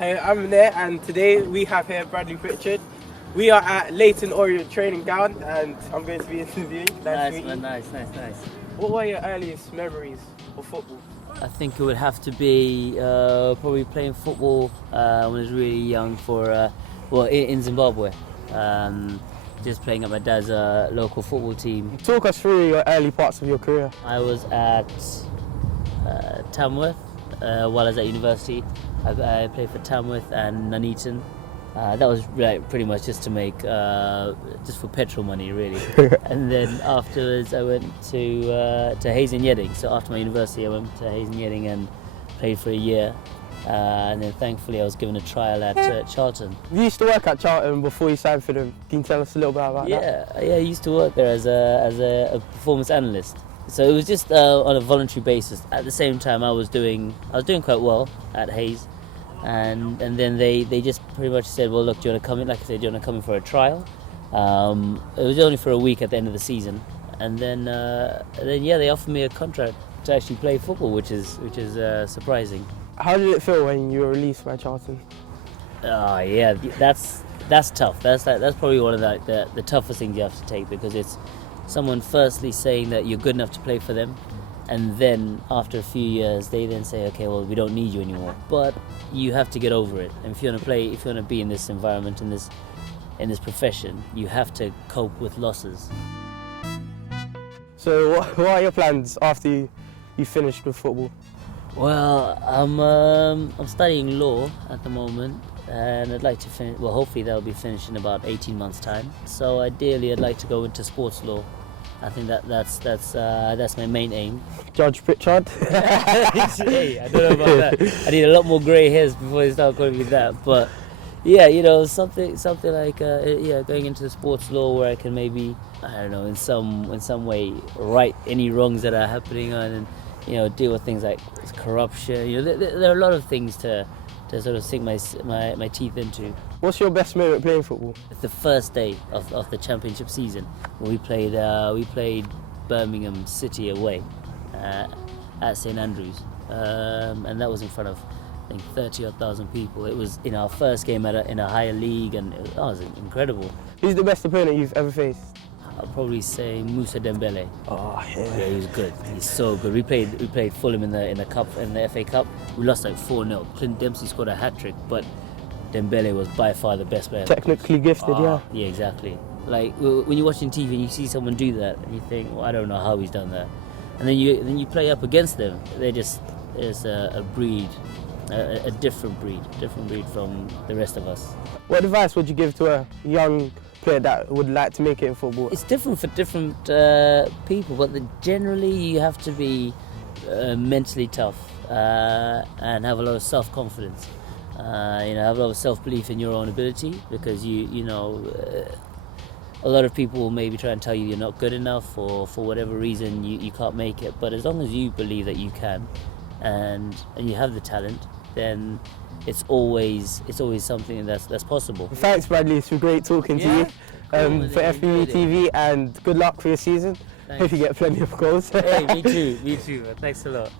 Hey, I'm Munir, and today we have here Bradley Pritchard. We are at Leyton Orient training ground, and I'm going to be interviewing. Nice. What were your earliest memories of football? I think it would have to be probably playing football when I was really young in Zimbabwe. Just playing at my dad's local football team. Talk us through your early parts of your career. I was at Tamworth while I was at university. I played for Tamworth and Nuneaton. That was pretty much just to make, just for petrol money, really. And then afterwards, I went to Hayes and Yedding. So after my university, I went to Hayes and Yedding and played for a year. And then thankfully, I was given a trial at Charton. You used to work at Charton before you signed for them. Can you tell us a little bit about that? Yeah, I used to work there as a performance analyst. So it was just on a voluntary basis. At the same time, I was doing quite well at Hayes. And then they just pretty much said, well, look, do you want to come in? Like I said, do you want to come in for a trial? It was only for a week at the end of the season, and then they offered me a contract to actually play football, which is surprising. How did it feel when you were released by Charlton? Yeah, that's tough. That's probably one of the toughest things you have to take, because it's someone firstly saying that you're good enough to play for them. And then after a few years, they then say, okay, well, we don't need you anymore. But you have to get over it. And if you want to be in this environment, in this profession, you have to cope with losses. So what are your plans after you finished with football? Well, I'm studying law at the moment, and I'd like to finish. Well, hopefully that'll be finished in about 18 months' time. So ideally, I'd like to go into sports law. I think that's my main aim. Judge Pritchard. Hey, I don't know about that. I need a lot more grey hairs before they start calling me that. But yeah, something like going into the sports law where I can maybe, I don't know, in some way right any wrongs that are happening and deal with things like corruption. There are a lot of things to sort of sink my teeth into. What's your best moment playing football? It's the first day of the championship season. We played Birmingham City away at St Andrews, and that was in front of I think 30,000 people. It was in our first game in a higher league, and it was incredible. Who's the best opponent you've ever faced? I'll probably say Musa Dembele. Oh yeah. Yeah, he was good. He's so good. We played Fulham in the FA Cup. We lost like 4-0. Clint Dempsey scored a hat-trick, but Dembele was by far the best player. Technically gifted, yeah. Yeah, exactly. Like when you're watching TV and you see someone do that, and you think, well, I don't know how he's done that. And then you play up against them. It's a different breed from the rest of us. What advice would you give to a young player that would like to make it in football? It's different for different people, but generally you have to be mentally tough and have a lot of self-confidence. Have a lot of self-belief in your own ability, because a lot of people will maybe try and tell you you're not good enough, or for whatever reason you can't make it. But as long as you believe that you can, and you have the talent, then it's always something that's possible. Thanks, Bradley. It's been great talking to you for FBB TV, and good luck for your season. Thanks. Hope you get plenty of goals. Hey, me too. Thanks a lot.